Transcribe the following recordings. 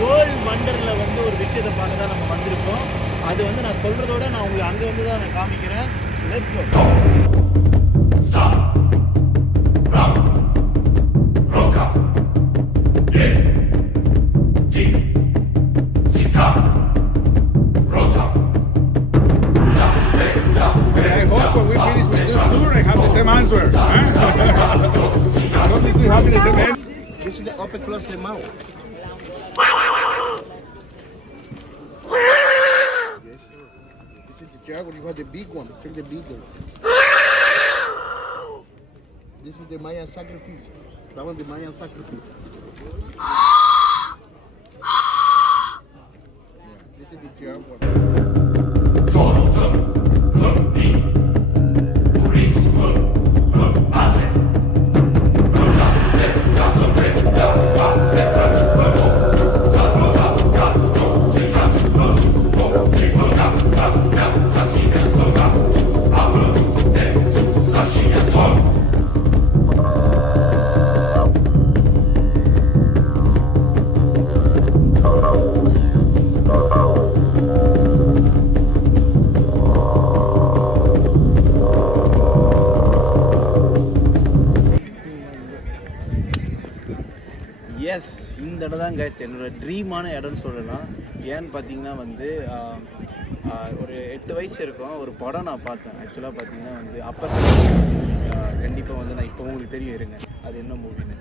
World வண்டரில் வந்து ஒரு விஷயத்தை பார்க்க தான் நம்ம வந்திருக்கோம். அது வந்து நான் சொல்கிறதோட நான் உங்களுக்கு அங்கே வந்து தான் நான் காமிக்கிறேன். Let's go. This is the upper close the mouth. Yes, sir. This is the jaguar. You have the big one. Check the big one. This is the Mayan sacrifice. That one the Mayan sacrifice. Yeah, this is the jaguar. Yes, இந்த இடம் தான் guys என்னோடய ட்ரீமான இடம்னு சொல்லலாம். ஏன்னு பார்த்தீங்கன்னா வந்து ஒரு 8 வயசு இருக்கும், ஒரு படம் நான் பார்த்தேன். ஆக்சுவலாக பார்த்தீங்கன்னா வந்து அப்போ கண்டிப்பாக வந்து நான் இப்போ உங்களுக்கு தெரியும், இருங்க அது என்ன மூவின்னு.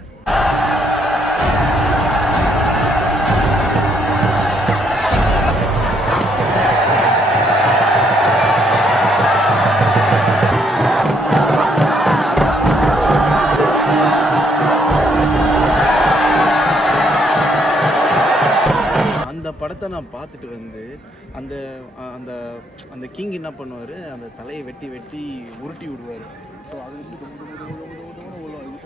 படத்தை நான் பார்த்துட்டு வந்து அந்த அந்த அந்த கிங் என்ன பண்ணுவார், அந்த தலையை வெட்டி வெட்டி உருட்டி விடுவார். ஸோ அது வந்து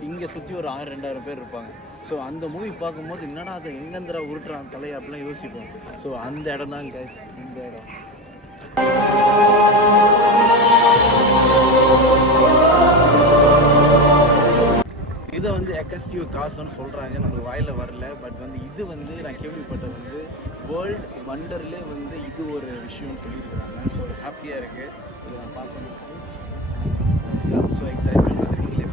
இங்கே சுற்றி ஒரு 1000-2000 பேர் இருப்பாங்க. ஸோ அந்த மூவி பார்க்கும்போது என்னடா அதை எங்கேந்திரா உருட்டுறான் தலையை அப்படிலாம் யோசிப்போம். ஸோ அந்த இடம் தான் கைஸ், இந்த இடம். இதை வந்து எக்கஸ்டிவ் காசுன்னு சொல்கிறாங்க, நம்ம வாயில் வரல. பட் வந்து இது வந்து நான் கேள்விப்பட்டது வந்து வேர்ல்டு வண்டர்லேயே வந்து இது ஒரு விஷயம்னு சொல்லியிருக்கிறாங்க. ஸோ ஹாப்பியாக இருக்குது, இதை நான் பார்க்கணும். ஸோ எக்ஸைட்மெண்ட் அது நீங்களே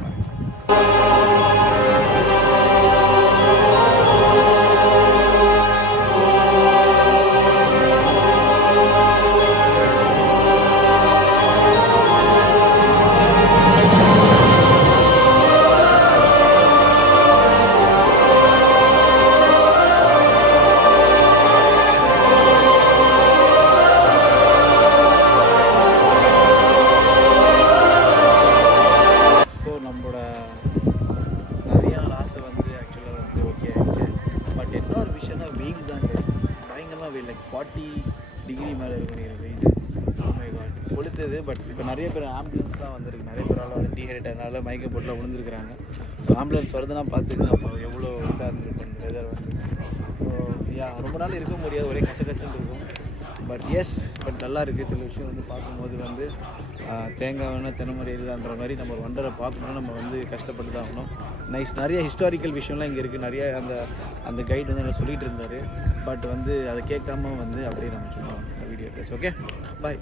லைக் 40 டிகிரி மேலே இருக்கிற வெயிட். கொளுத்துது. பட் இப்போ நிறைய பேர் ஆம்புலன்ஸ்லாம் வந்துருக்கு, நிறைய பேரால் வந்து டீஹைட்ரேட்டனால மயக்க போட்டில் விழுந்துருக்குறாங்க. ஸோ ஆம்புலன்ஸ் வருதுன்னா பார்த்துக்கலாம் அப்போ எவ்வளோ இதாக இருந்திருக்கும் இந்த வெதர் வந்து. ஸோ ரொம்ப நாள் இருக்க முடியாது, ஒரே கச்சன்னு இருக்கும். பட் நல்லா இருக்குது. சில விஷயம் வந்து பார்க்கும்போது வந்து தேங்காய் வேணால் தென்னைமரம் இருக்குதான்ற மாதிரி நம்ம ஒரு வண்டரை பார்க்கணுன்னா நம்ம வந்து கஷ்டப்பட்டு தான் ஆகணும். நிறைய ஹிஸ்டாரிக்கல் விஷயம்லாம் இங்கே இருக்குது. நிறைய அந்த கைடு வந்து நல்லா சொல்லிகிட்டு இருந்தார். பட் வந்து அதை கேட்காம வந்து அப்படியே நம்ம சும்மா வீடியோ எடுத்தாச்சு. ஓகே, பாய்.